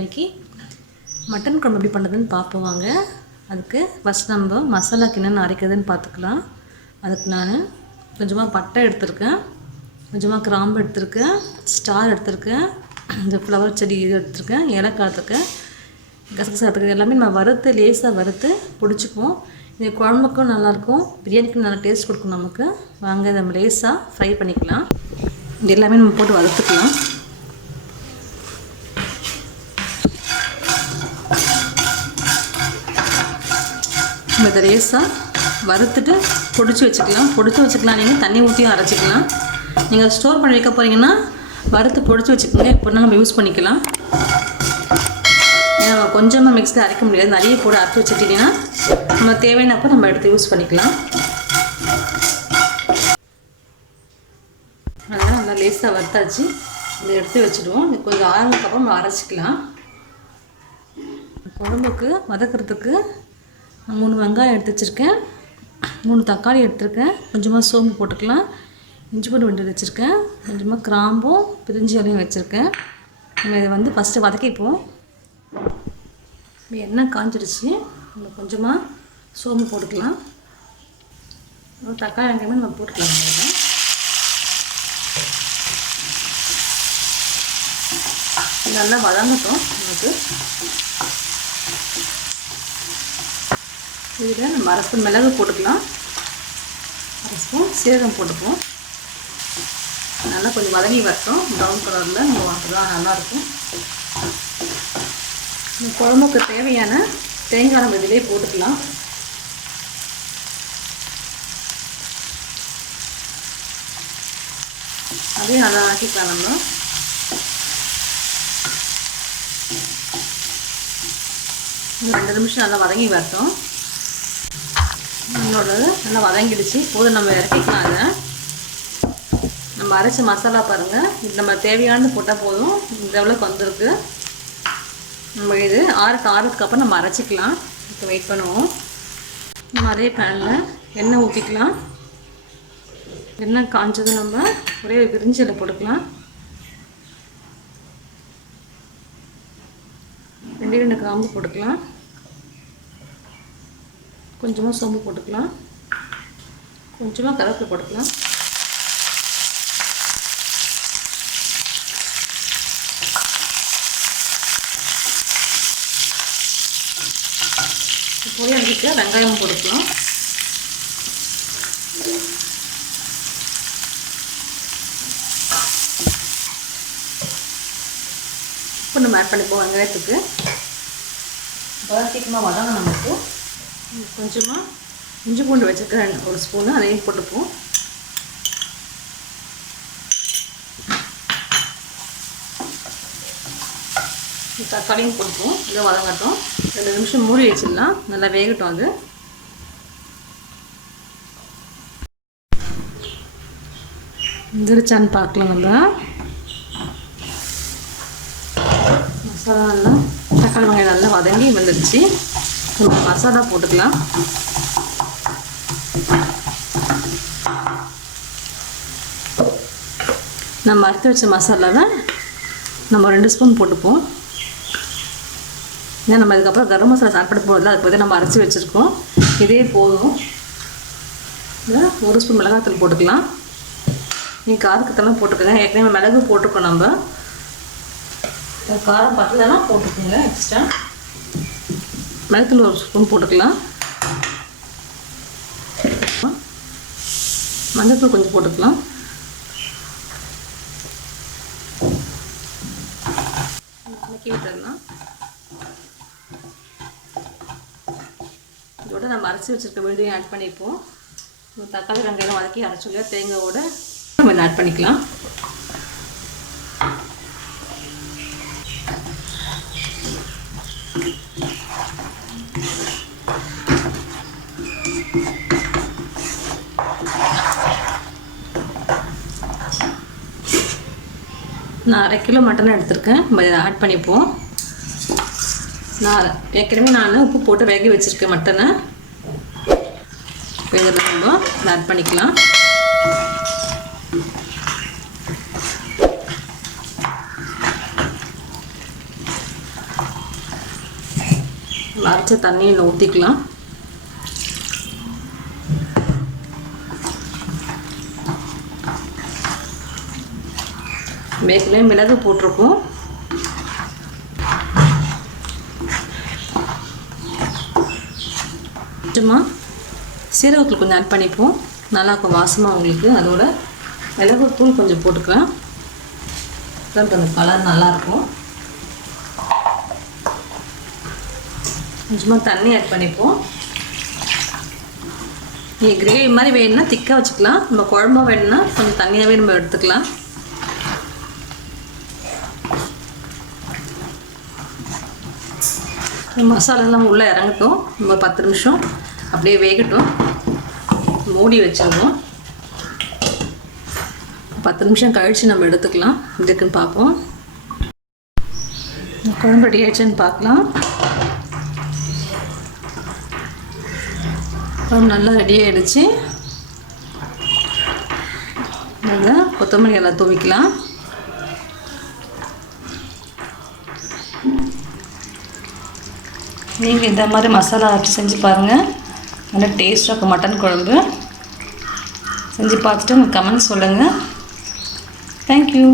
இன்றைக்கி மட்டன் குழம்பு எப்படி பண்ணுறதுன்னு பார்ப்போம் வாங்க. அதுக்கு ஃபஸ்ட் நம்ம மசாலாக்கு என்னென்ன அரைக்கிறதுன்னு பார்த்துக்கலாம். அதுக்கு நான் கொஞ்சமாக பட்டை எடுத்திருக்கேன், கொஞ்சமாக கிராம்பு எடுத்திருக்கேன், ஸ்டார் எடுத்திருக்கேன், இந்த ஃப்ளவர் செடி இது எடுத்திருக்கேன், ஏலக்காய் எடுத்திருக்கேன், கசகசா எடுத்துருக்கேன். எல்லாமே நம்ம வறுத்து லேசாக வறுத்து பிடிச்சிக்குவோம். இது குழம்புக்கும் நல்லாயிருக்கும், பிரியாணிக்கும் நல்லா டேஸ்ட் கொடுக்கும் நமக்கு. வாங்க நம்ம லேசாக ஃப்ரை பண்ணிக்கலாம். இது எல்லாமே நம்ம போட்டு வறுத்துக்கலாம். நம்ம இதை லேசாக வறுத்துட்டு பொடிச்சு வச்சுக்கலாம். நீங்கள் தண்ணி ஊற்றியும் அரைச்சிக்கலாம். நீங்கள் ஸ்டோர் பண்ணி வைக்க போகிறீங்கன்னா வறுத்து பொடிச்சு வச்சுக்கோங்க. எப்படின்னா நம்ம யூஸ் பண்ணிக்கலாம். ஏன்னா கொஞ்சமாக மிக்ஸில் அரைக்க முடியாது, நிறைய போட்டு அரைச்சி வச்சுட்டிங்கன்னா நம்ம தேவையானப்போ நம்ம எடுத்து யூஸ் பண்ணிக்கலாம். அதனால் நல்லா லேசாக வறுத்தாச்சு. இதை எடுத்து வச்சுடுவோம். இது கொஞ்சம் ஆறுனதுக்கப்புறம் நம்ம அரைச்சிக்கலாம். குழம்புக்கு வதக்கிறதுக்கு 3 வெங்காயம் எடுத்து வச்சுருக்கேன், 3 தக்காளி எடுத்துருக்கேன், கொஞ்சமாக சோம்பு போட்டுக்கலாம், இஞ்சி பூண்டு விட்டு வச்சுருக்கேன், கொஞ்சமாக கிராம்பும் பிரிஞ்சி இலையும் வச்சுருக்கேன். நம்ம இதை ஃபஸ்ட்டு வதக்கிப்போம். எண்ணெய் காஞ்சிடுச்சு. நம்ம கொஞ்சமாக சோம்பு போட்டுக்கலாம், தக்காளி வெங்காயமே நம்ம போட்டுக்கலாம். நல்லா வதங்கட்டும். நமக்கு இதில் நம்ம 1/2 ஸ்பூன் மிளகு போட்டுக்கலாம், 1/2 ஸ்பூன் சீரகம் போட்டுப்போம். நல்லா கொஞ்சம் வதங்கி வரட்டும். ப்ரௌன் கலரில் நம்ம வாங்கலாம், நல்லாயிருக்கும். இந்த குழம்புக்கு தேவையான தேங்காய் நம்ம இதிலே போட்டுக்கலாம். அதையும் நல்லா ஆக்கிக்கலாம். நம்ம இன்னும் 2 நிமிஷம் நல்லா வதங்கி வரட்டும். நம்மளோட நல்லா வதங்கிடுச்சு. போதும், நம்ம இறக்கிக்கலாம். அதை நம்ம அரைச்ச மசாலா பாருங்கள், இது நம்ம தேவையானது போட்டால் போதும். இந்த அளவுக்கு வந்திருக்கு. நம்ம இது ஆறுக்கு அப்புறம் நம்ம அரைச்சிக்கலாம். இப்போ வெயிட் பண்ணுவோம். நம்ம அதே பேனில் எண்ணெய் ஊற்றிக்கலாம். எண்ணெய் காஞ்சதும் நம்ம ஒரே பிரிஞ்சியில் போட்டுக்கலாம். 2 கிராம்பு போட்டுக்கலாம், கொஞ்சமாக சோம்பு போட்டுக்கலாம், கொஞ்சமாக கருவேப்பிலை போட்டுக்கலாம். பொரியலுக்கு வெங்காயம் போட்டுக்கலாம். இப்போ நம்ம ஆட் பண்ணிப்போம். வெங்காயத்துக்கு சீக்கிரமாக வதங்க. நமக்கு கொஞ்சமாக இஞ்சி பூண்டு வச்சுருக்கேன், 1 ஸ்பூனு, அதையும் போட்டுப்போம். தக்காளியும் போட்டுப்போம். இதை வதங்கட்டும். 2 நிமிஷம் மூடி வச்சிடலாம், நல்லா வேகட்டும். அது வந்துருச்சான்னு பார்க்கலாம். நம்ம மசாலா நல்லா தக்காளி வெங்காயம் நல்லா வதங்கி வந்துடுச்சு. நம்ம மசாலா போட்டுக்கலாம். நம்ம அரைத்து வச்ச மசாலாவை நம்ம 2 ஸ்பூன் போட்டுப்போம். ஏன்னா நம்ம அதுக்கப்புறம் கரம் மசாலா சாப்பிட போகிறதில்ல, அது போய் நம்ம அரைச்சி வச்சுருக்கோம். இதே போதும். இல்லை 1 ஸ்பூன் மிளகாத்தூள் போட்டுக்கலாம். நீங்கள் காரத்துக்கெல்லாம் போட்டுக்கோங்க. ஏற்கனவே மிளகு போட்டிருக்கோம். நம்ம காரம் பத்தலைன்னா போட்டுக்கோங்க. எக்ஸ்ட்ரா மிளகுத்தூள் 1 ஸ்பூன் போட்டுக்கலாம். மஞ்சள்தூள் கொஞ்சம் போட்டுக்கலாம். விட்டுடலாம். இதோட நம்ம அரைச்சி வச்சுருக்க விழுதையும் ஆட் பண்ணிப்போம். தக்காளி வெங்காயம் வதக்கி அரைச்சோல்லையா, தேங்காயோட நம்ம ஆட் பண்ணிக்கலாம். நான் 1/2 கிலோ மட்டன் எடுத்திருக்கேன். நம்ம இதை ஆட் பண்ணிப்போம். நான் உப்பு போட்டு வேக வச்சுருக்கேன் மட்டனை. இதில் நம்ம ஆட் பண்ணிக்கலாம். அரைச்ச தண்ணியில் ஊற்றிக்கலாம். மேலே மிளகு போட்டிருக்கோம். கொஞ்சமாக சீரகத்தூள் கொஞ்சம் ஆட் பண்ணிப்போம், நல்லாயிருக்கும் வாசமாக உங்களுக்கு. அதோட மிளகுத்தூள் கொஞ்சம் போட்டுக்கலாம், கொஞ்சம் கலர் நல்லாயிருக்கும். கொஞ்சமாக தண்ணி ஆட் பண்ணிப்போம். நீங்கள் கிரேவி மாதிரி வேணும்னா திக்காக வச்சுக்கலாம், நம்ம குழம்பா வேணும்னா கொஞ்சம் தண்ணியாகவே நம்ம எடுத்துக்கலாம். மசாலாலாம் உள்ளே இறங்கட்டும், நம்ம 10 நிமிஷம் அப்படியே வேகட்டும். மூடி வச்சிருவோம். 10 நிமிஷம் கழித்து நம்ம எடுத்துக்கலாம். இதுக்குன்னு பார்ப்போம். குழம்பு ரெடி ஆயிடுச்சுன்னு பார்க்கலாம். குழம்பு நல்லா ரெடி ஆகிடுச்சு. நல்லா கொத்தமல்லி எல்லாம் தூவிக்கலாம். நீங்கள் இந்த மாதிரி மசாலா அரைச்சி செஞ்சு பாருங்கள், நல்லா டேஸ்ட்டாக இருக்கும் மட்டன் குழம்பு. செஞ்சு பார்த்துட்டு உங்கள் கமெண்ட் சொல்லுங்கள். தேங்க்யூ.